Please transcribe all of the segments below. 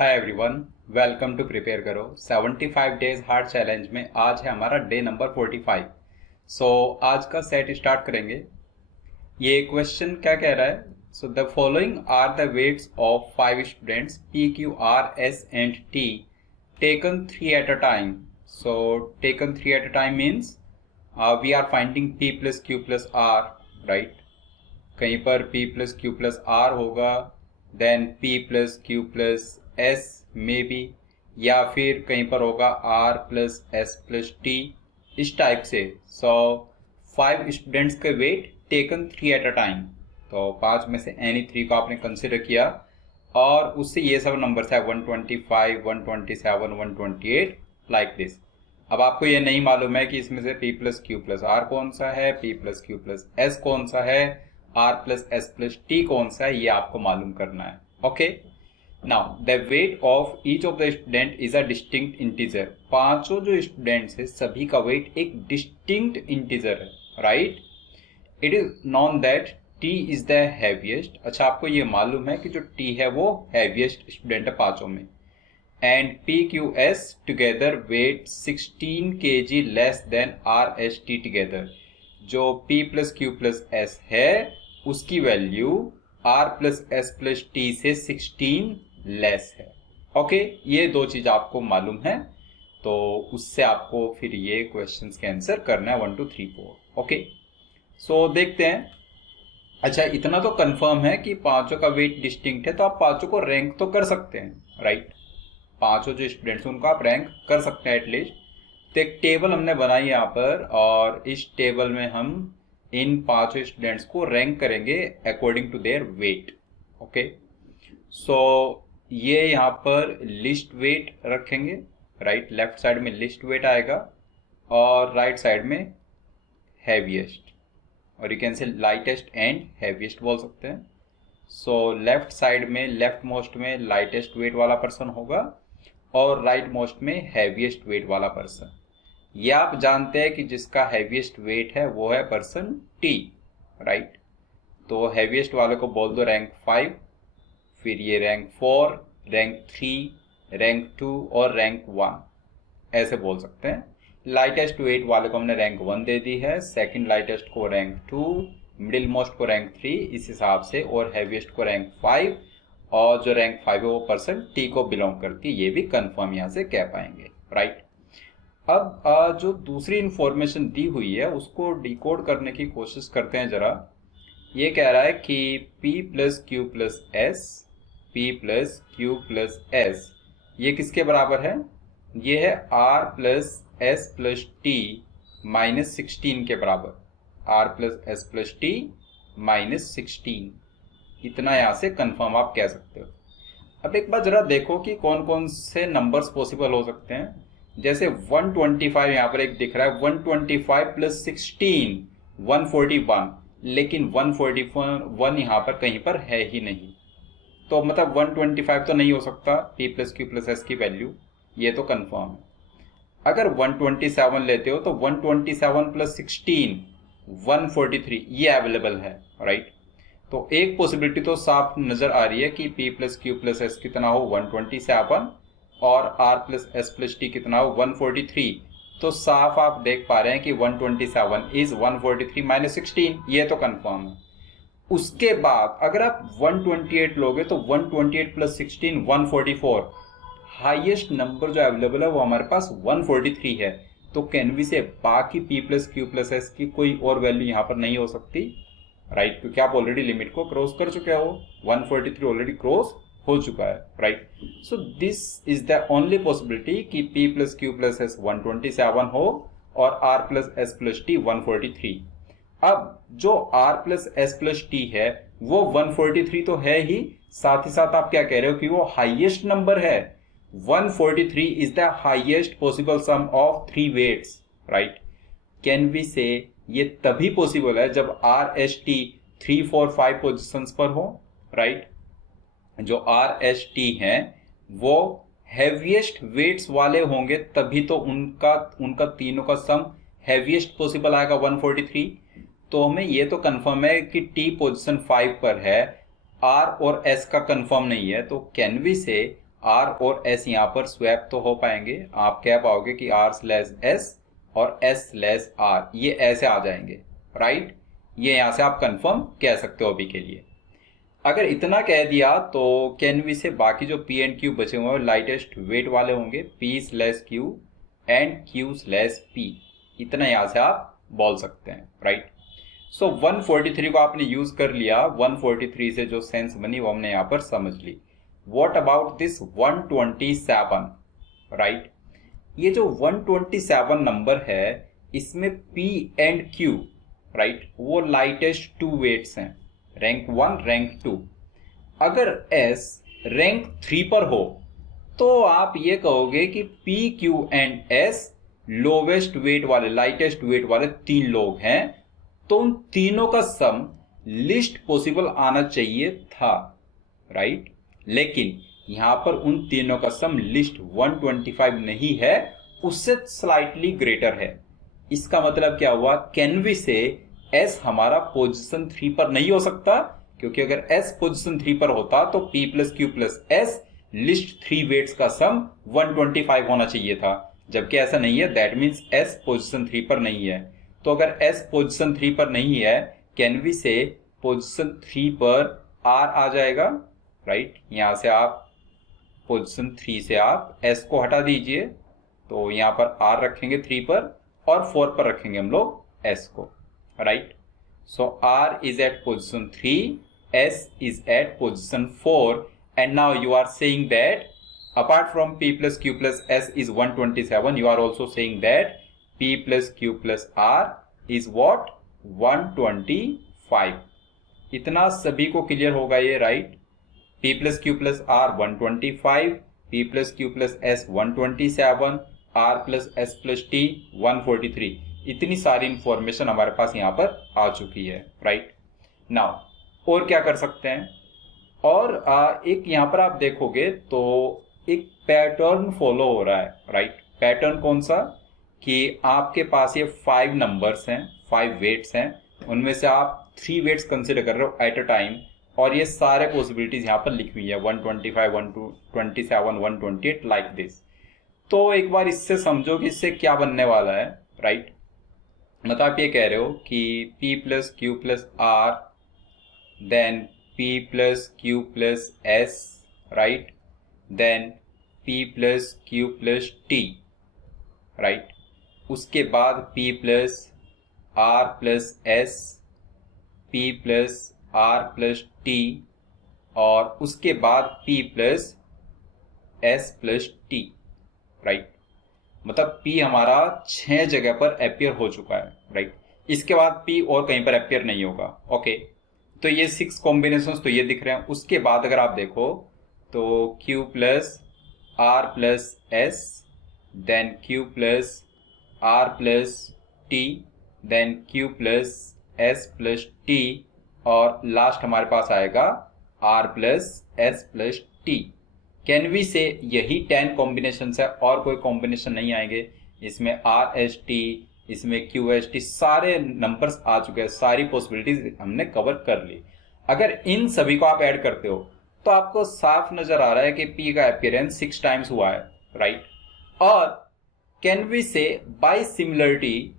Hi everyone, welcome to prepare करो 75 days hard challenge में आज है हमारा डे नंबर 45। आज का सेट स्टार्ट करेंगे। ये क्वेश्चन क्या कह रहा है? The following are the weights of 5 students P Q R S and T taken 3 at a time. Taken 3 at a time means we are finding P plus Q plus R, right. कहीं पर p plus Q plus R होगा, then p plus Q plus S में भी, या फिर कहीं पर होगा r plus S plus T, इस टाइप से। 5 स्टूडेंट्स के wait taken 3 at a time. तो 5 में से एनी 3 को आपने कंसिडर किया और उससे ये सब नंबर्स है 125, 127, 128 लाइक दिस। अब आपको ये नहीं मालूम है कि इसमें से p plus Q plus R कौन सा है, p plus Q plus S कौन सा है, r plus S plus T कौन सा है, ये आपको मालूम करना है। Okay, now the weight of each of the student is a distinct integer. पांचों जो स्टूडेंट्स है सभी का वेट एक डिस्टिंक्ट इंटीजर है, right. It is known that t is the heaviest. अच्छा, आपको ये मालूम है कि जो t है वो हैवीएस्ट स्टूडेंट है पांचों में। And PQS together weight 16 kg less than RST together। जो P plus Q plus S है उसकी value R plus S plus T से 16 लेस है। ओके, ये दो चीज आपको मालूम है, तो उससे आपको फिर ये क्वेश्चंस के आंसर करना है 1 2 3 4। ओके, देखते हैं। अच्छा, इतना तो कंफर्म है कि पांचों का वेट डिस्टिंक्ट है, तो आप पांचों को रैंक तो कर सकते हैं, राइट। पांचों जो स्टूडेंट्स उनको आप रैंक कर सकते हैं एटलीस्ट। तो एक टेबल हमने बनाई यहाँ पर और इस टेबल में हम इन पांचों स्टूडेंट्स को रैंक करेंगे according to their weight. Okay, ये यहाँ पर लिस्ट वेट रखेंगे, राइट। लेफ्ट साइड में लिस्ट वेट आएगा और राइट साइड में हैवीएस्ट, और you can say lightest and heaviest बोल सकते हैं। लेफ्ट साइड में लेफ्ट मोस्ट में लाइटेस्ट वेट वाला पर्सन होगा और राइट मोस्ट में हैवीएस्ट वेट वाला पर्सन। ये आप जानते हैं कि जिसका हैवीएस्ट वेट है वो है पर्सन टी, राइट। तो हैवीएस्ट वाले को बोल दो रैंक 5, फिर ये रैंक 4, रैंक 3, रैंक 2 और रैंक 1, ऐसे बोल सकते हैं। लाइटेस्ट वेट वाले को हमने रैंक 1 दे दी है, सेकंड लाइटेस्ट को रैंक 2, मिडिल मोस्ट को रैंक 3 इस हिसाब से, और हैवीएस्ट को रैंक 5, और जो रैंक 5 है वो पर्सन टी को बिलोंग करती है। ये भी कंफर्म यहां से कह पाएंगे, राइट। अब जो दूसरी इंफॉर्मेशन दी हुई है उसको डिकोड करने की कोशिश करते हैं जरा। ये कह रहा है कि p plus Q plus S, p plus Q plus S ये किसके बराबर है? ये है r plus S plus T minus 16 के बराबर। r plus S plus T minus 16, इतना यहां से कंफर्म आप कह सकते हो। अब एक बार जरा देखो कि कौन कौन से नंबर्स पॉसिबल हो सकते हैं। जैसे 125 यहाँ पर एक दिख रहा है, 125 प्लस 16 141, लेकिन 141 यहाँ पर कहीं पर है ही नहीं, तो मतलब 125 तो नहीं हो सकता p plus Q plus S की वैल्यू, ये तो कंफर्म है। अगर 127 लेते हो तो 127 प्लस 16 143 ये अवेलेबल है, राइट। तो एक पॉसिबिलिटी तो साफ नजर आ रही है कि p plus Q plus S कितना हो 127 और r plus S plus T कितना हो 143। तो साफ आप देख पा रहे हैं कि 127 इज 143 माइनस 16, ये तो कंफर्म है। उसके बाद अगर आप 128 लोगे तो 128 प्लस 16 144, हाईएस्ट नंबर जो अवेलेबल है वो हमारे पास 143 है। तो कैन वी से बाकी p plus Q plus S की कोई और वैल्यू यहाँ पर नहीं हो सकती, राइट, क्योंकि आप ऑलरेडी लिमिट को क्रॉस कर चुके हो, 143 ऑलरेडी क्रॉस हो चुका है, right. So this is the only possibility कि p plus Q plus S 127 हो और r plus S plus T 143। अब जो r plus S plus T है वो 143 तो है ही, साथ ही साथ आप क्या कह रहे हो कि वो हाईएस्ट नंबर है। 143 is the highest possible sum of 3 weights, right. Can we say ये तभी पॉसिबल है जब आर एस टी 3 4 5 पोजिशंस पर हो, राइट। जो आर एस टी है वो हैवीएस्ट वेट्स वाले होंगे तभी तो उनका तीनों का सम हैवीएस्ट पॉसिबल आएगा 143। तो हमें ये तो कंफर्म है कि टी पोजीशन 5 पर है, आर और एस का कंफर्म नहीं है। तो कैन वी से आर और एस यहाँ पर स्वैप तो हो पाएंगे, आप कह पाओगे कि आर स्लैश एस और एस स्लैश आर ये ऐसे आ जाएंगे, राइट। ये यहाँ से आप कंफर्म कह सकते हो अभी के लिए। अगर इतना कह दिया तो कैन वी से बाकी जो पी एंड क्यू बचे हुए लाइटेस्ट वेट वाले होंगे, P slash Q and Q slash P, इतना यहाँ से आप बोल सकते हैं, राइट। सो 143 को आपने यूज कर लिया, 143 से जो सेंस बनी वो हमने यहाँ पर समझ ली। What about this 127, right. ये जो 127 नंबर है इसमें P एंड Q, राइट, वो लाइटेस्ट टू वेट्स हैं, रैंक 1 रैंक 2। अगर S रैंक 3 पर हो तो आप ये कहोगे कि P Q and S lowest weight वाले लाइटेस्ट वेट वाले 3 लोग हैं, तो उन तीनों का सम लिस्ट पॉसिबल आना चाहिए था, राइट। लेकिन यहां पर उन तीनों का सम लिस्ट 125 नहीं है, उससे स्लाइटली ग्रेटर है। इसका मतलब क्या हुआ, कैन वी से एस हमारा पोजीशन 3 पर नहीं हो सकता, क्योंकि अगर एस पोजीशन 3 पर होता तो P plus Q plus S least 3 weights का सम 125 होना चाहिए था, जबकि ऐसा नहीं है। दैट मीन्स एस पोजीशन 3 पर नहीं है। तो अगर एस पोजीशन 3 पर नहीं है, कैन वी से पोजीशन 3 पर आर आ जाएगा, राइट। यहां से आप पोजीशन 3 से आप एस को हटा दीजिए, तो यहां पर आर रखेंगे 3 पर और 4 पर रखेंगे हम लोग एस को, right. So R is at position 3, S is at position 4, and now you are saying that apart from P plus Q plus S is 127, you are also saying that P plus Q plus R is what, 125। इतना सभी को clear होगा ये, right. P plus Q plus R 125, P plus Q plus S 127, R plus S plus T 143। इतनी सारी information हमारे पास यहाँ पर आ चुकी है, राइट। नाउ और क्या कर सकते हैं, और एक यहाँ पर आप देखोगे तो एक पैटर्न फॉलो हो रहा है, राइट। पैटर्न कौन सा, कि आपके पास ये 5 नंबर्स हैं, 5 वेट्स हैं, उनमें से आप 3 वेट्स कंसिडर कर रहे हो एट अ टाइम, और ये सारे पॉसिबिलिटीज यहाँ पर लिखी हुई है 125, 127, 128 लाइक दिस। तो एक बार इससे समझो कि इससे क्या बनने वाला है, राइट। मतलब आप ये कह रहे हो कि P plus Q plus R, then P plus Q plus S, right, then P plus Q plus T, right. उसके बाद P plus R plus S, P plus R plus T, और उसके बाद P plus S plus T, right. मतलब P हमारा 6 जगह पर appear हो चुका है, राइट। इसके बाद P और कहीं पर अपियर नहीं होगा, ओके। तो ये 6 कॉम्बिनेशंस तो ये दिख रहे हैं। उसके बाद अगर आप देखो तो Q plus R plus S, then Q plus R plus T, then Q plus S plus T, और लास्ट हमारे पास आएगा R plus S plus T। Can we say यही 10 कॉम्बिनेशन है, और कोई कॉम्बिनेशन नहीं आएंगे। इसमें RST, इसमें QST, सारे नंबर्स आ चुके हैं, सारी पॉसिबिलिटीज हमने कवर कर ली। अगर इन सभी को आप ऐड करते हो तो आपको साफ नजर आ रहा है कि P का अपीयरेंस 6 टाइम्स हुआ है, राइट। और can we say by similarity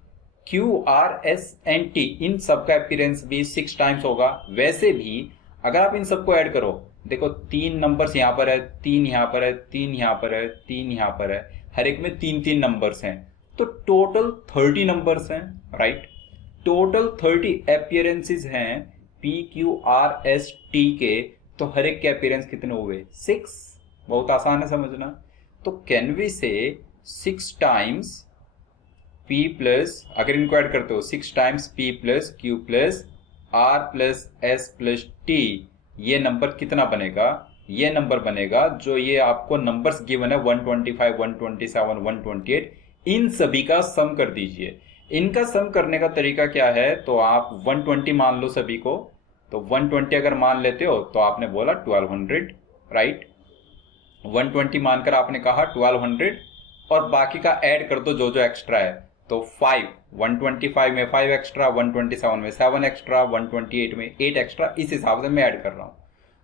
Q, R, S and T, इन सब का अपीयरेंस भी 6 टाइम्स होगा। वैसे भी अगर आप इन सबको ऐड करो, देखो 3 नंबर्स यहाँ पर है, 3 यहाँ पर है, 3 यहाँ पर है, 3 यहाँ पर है, हर एक में 3-3 नंबर्स हैं, तो टोटल 30 नंबर्स हैं, राइट। टोटल 30 अपीयरेंसेस हैं P, Q, R, S, T के, तो हर एक के अपीयरेंस कितने हुए, 6। बहुत आसान है समझना। तो कैन वी से 6 टाइम्स P प्लस, अगर इनको ऐड करते हो 6 times P plus Q plus R plus S plus T, ये नंबर कितना बनेगा, ये नंबर बनेगा जो ये आपको नंबर्स गिवन है 125, 127, 128, इन सभी का सम कर दीजिए। इनका सम करने का तरीका क्या है, तो आप 120 मान लो सभी को, तो 120 अगर मान लेते हो तो आपने बोला 1200, राइट। 120 मानकर आपने कहा 1200, और बाकी का ऐड कर दो जो जो एक्स्ट्रा है, तो 5, 125 में 5 एक्स्ट्रा, 127 में 7 एक्स्ट्रा, 128 में 8 एक्स्ट्रा, इस हिसाब से मैं ऐड कर रहा हूँ।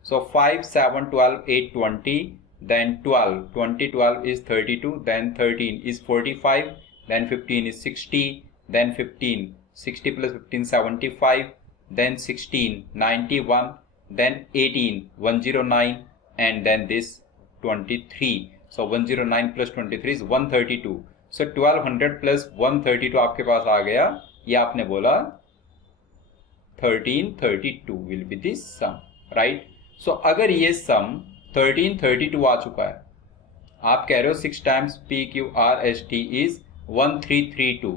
सो 5, 7, 12, 8, 20, then 12, 2012 is 32, then 13 is 45, then 15 is 60, then 15, 60 plus 15, 75, then 16, 91, then 18, 109, and then this 23. So 109 plus 23 is 132. So 1200 plus 132 आपके पास आ गया, ये आपने बोला 1332 will be the sum, right? So अगर ये sum 1332 आ चुका है, आप कह रहे हो 6 times PQRST is 1332.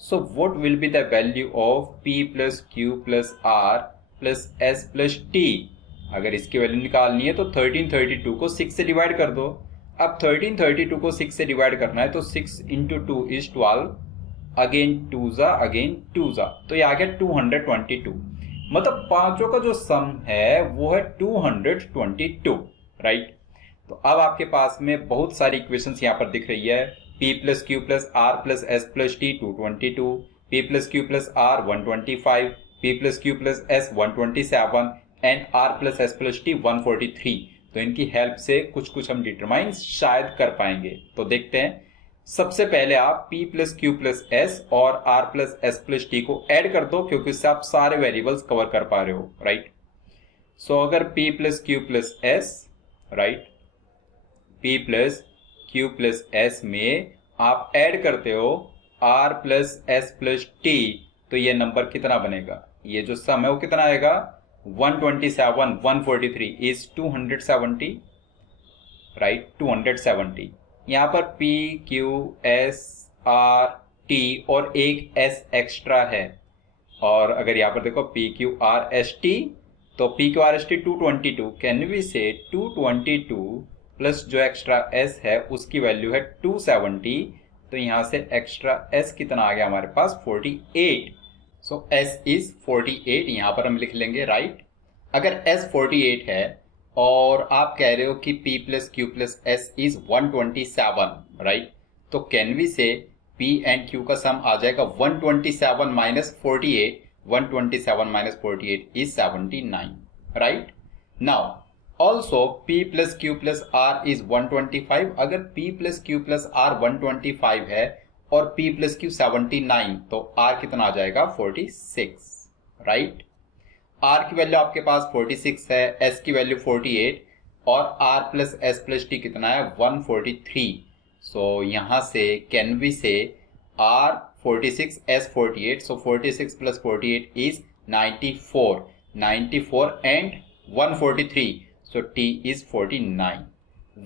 So what will be the value of P plus Q plus R plus S plus T? अगर इसकी वैल्यू निकालनी है तो 1332 को 6 से डिवाइड कर दो. अब 1332 को 6 से डिवाइड करना है तो 6 इंटू 2 इज 12, अगेन 2 जा, तो ये आ गया 222. मतलब पांचों का जो सम है वो है 222, राइट? तो अब आपके पास में बहुत सारी इक्वेशंस यहाँ पर दिख रही है. P plus Q plus R plus S plus T 222, P plus Q plus R 125, P plus Q plus S 127 and R plus S plus T 143. तो इनकी हेल्प से कुछ हम डिटरमाइन शायद कर पाएंगे. तो देखते हैं. सबसे पहले आप P plus Q plus S और R plus S plus T को ऐड कर दो, क्योंकि इससे आप सारे वेरिएबल्स कवर कर पा रहे हो, राइट? सो अगर P plus Q plus S, right, P plus Q plus S में आप ऐड करते हो R plus S plus T, तो ये नंबर कितना बनेगा? ये जो सम है वो कितना आएगा? 127, 143 इज 270, राइट? 270. यहाँ पर P, Q, S, R, T और एक S एक्स्ट्रा है. और अगर यहाँ पर देखो P, Q, R, S, T, तो P, Q, R, S, T 222. Can we say 222 plus जो एक्स्ट्रा S है उसकी वैल्यू है 270. तो यहाँ से एक्स्ट्रा S कितना आ गया हमारे पास? 48. सो S इज 48. यहाँ पर हम लिख लेंगे, राइट? अगर S 48 है और आप कह रहे हो कि P plus Q plus S is 127, right? तो कैन वी से P एंड Q का सम आ जाएगा 127 minus 48. 127 minus 48 is 79, right? Now also P plus Q plus R is 125. अगर P plus Q plus R 125 है और P प्लस क्यू 79, तो R कितना आ जाएगा? 46, राइट? R की वैल्यू आपके पास 46 है, S की वैल्यू 48 और R plus S plus T कितना है? 143. सो यहां से कैन वी से R 46, S 48. So 46 plus 48 is 94. 94 and 143. So T is 49.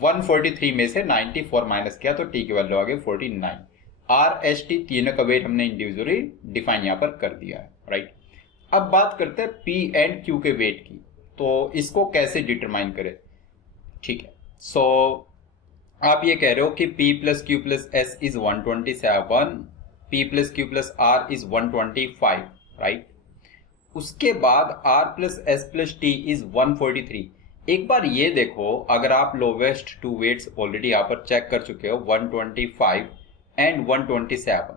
143 में से 94 माइनस किया तो T की वैल्यू आ गई 49. R, S, T तीनों का वेट हमने इंडिविजुअली डिफाइन यहाँ पर कर दिया है, राइट? अब बात करते हैं P एंड Q के वेट की. तो इसको कैसे डिटरमाइन करें? ठीक है. सो आप ये कह रहे हो कि P plus Q plus S is 127, P plus Q plus R is 125, right? उसके बाद R plus S plus T is 143. एक बार ये देखो, अगर आप लोवेस्ट टू वेट्स ऑलरेडी यहाँ पर चेक कर चुके हो 125 एंड 127,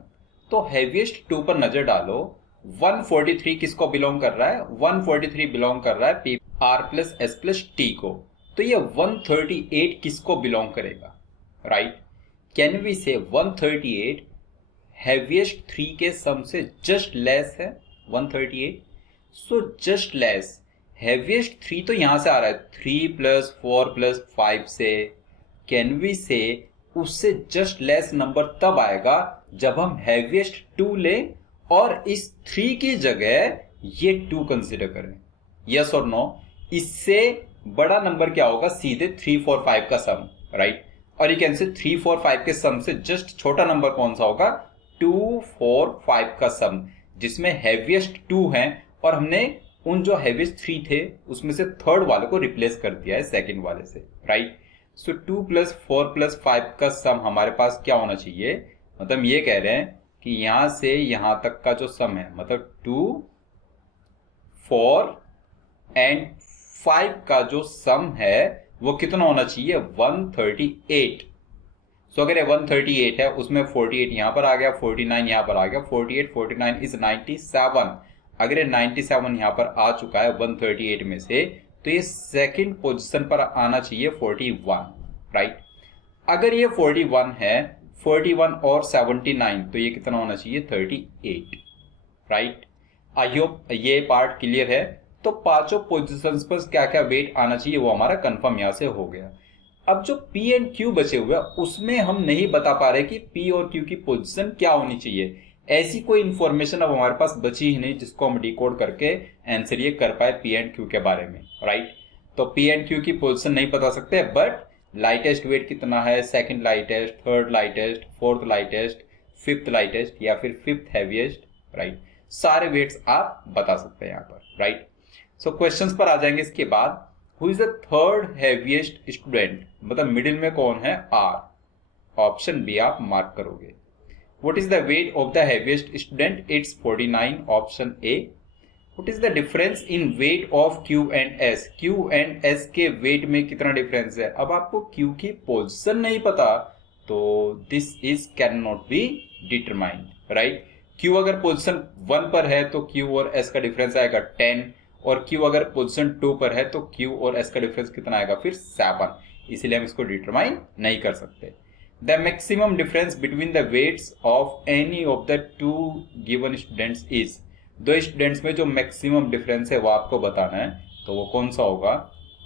तो हैवीएस्ट 2 पर नजर डालो. 143 किसको बिलोंग कर रहा है? 143 बिलोंग कर रहा है P R plus S plus T को. तो ये 138 किसको बिलोंग करेगा, राइट? कैन वी से 138 हैवीएस्ट 3 के सम से जस्ट लेस है 138. सो जस्ट लेस हैवीएस्ट 3 तो यहां से आ रहा है 3 प्लस 4 प्लस 5 से. कैन वी से उससे जस्ट लेस नंबर तब आएगा जब हम हैवीएस्ट 2 लें और इस 3 की जगह ये 2 कंसिडर करें. यस और नो? इससे बड़ा नंबर क्या होगा? सीधे 3, 4, 5 का सम, राइट? और ये कैन से 3, 4, 5 के सम से जस्ट छोटा नंबर कौन सा होगा? 2, 4, 5 का सम, जिसमें हैवीएस्ट 2 है और हमने उन जो हैवीएस्ट 3 थे उसमें से थर्ड वाले को रिप्लेस कर दिया है सेकेंड वाले से, राइट? सो 2 प्लस 4 प्लस 5 का सम हमारे पास क्या होना चाहिए? मतलब ये कह रहे हैं कि यहां से यहां तक का जो सम है, मतलब 2, 4 एंड 5 का जो सम है वो कितना होना चाहिए? 138. सो अगर ये 138 है, उसमें 48 यहां पर आ गया, 49 यहां पर आ गया, 48, 49 इज 97. अगर ये 97 यहां पर आ चुका है 138 में से, तो ये सेकंड पोजीशन पर आना चाहिए 41, राइट। अगर ये 41 है, 41 और 79, तो ये कितना होना चाहिए 38, राइट। आई होप ये पार्ट क्लियर है। तो पांचों पोजिशंस पर क्या क्या वेट आना चाहिए वो हमारा कंफर्म यहां से हो गया। अब जो पी एंड क्यू बचे हुए उसमें हम नहीं बता पा रहे कि पी और क्यू की पोजीशन क्या होनी चाहिए। ऐसी कोई इंफॉर्मेशन अब हमारे पास बची ही नहीं जिसको हम डिकोड करके आंसर ये कर पाए पी एंड क्यू के बारे में, राइट। तो पी एंड क्यू की पोजीशन नहीं बता सकते, बट लाइटेस्ट वेट कितना है, second lightest, third lightest, fourth lightest, fifth lightest या फिर फिफ्थ हैवीएस्ट, राइट। सारे वेट्स आप बता सकते हैं यहाँ पर, राइट। सो क्वेश्चंस पर आ जाएंगे इसके बाद। Who is the third heaviest student, मतलब मिडिल में कौन है, आर। ऑप्शन बी आप मार्क करोगे। What is the weight of the heaviest student, it's 49, option A. What is the difference in weight of Q and S, Q and S के wait में कितना difference है। अब आपको क्यू की position नहीं पता तो this is can not be determined, right. Q अगर पोजीशन 1 पर है तो क्यू और एस का डिफरेंस आएगा 10, और क्यू अगर पोजीशन 2 पर है तो क्यू और एस का डिफरेंस कितना आएगा फिर 7, इसलिए हम इसको डिटरमाइन नहीं कर सकते। The maximum difference between the weights of any of the two given students is, दो स्टूडेंट्स में जो मैक्सिमम डिफरेंस है वो आपको बताना है, तो वो कौन सा होगा।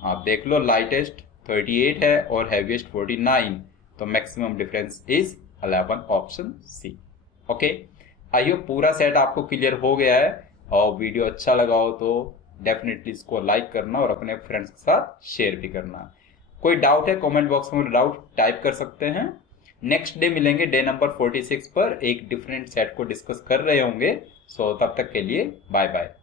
आप देख लो, लाइटेस्ट 38 है और हैवीएस्ट 49, तो maximum difference is 11, option C. Okay, आइए पूरा सेट आपको क्लियर हो गया है, और वीडियो अच्छा लगा हो तो डेफिनेटली इसको लाइक करना और अपने फ्रेंड्स के साथ शेयर भी करना। कोई डाउट है कमेंट बॉक्स में डाउट टाइप कर सकते हैं। नेक्स्ट डे मिलेंगे डे नंबर 46 पर, एक डिफरेंट सेट को डिस्कस कर रहे होंगे। सो तब तक के लिए बाय बाय।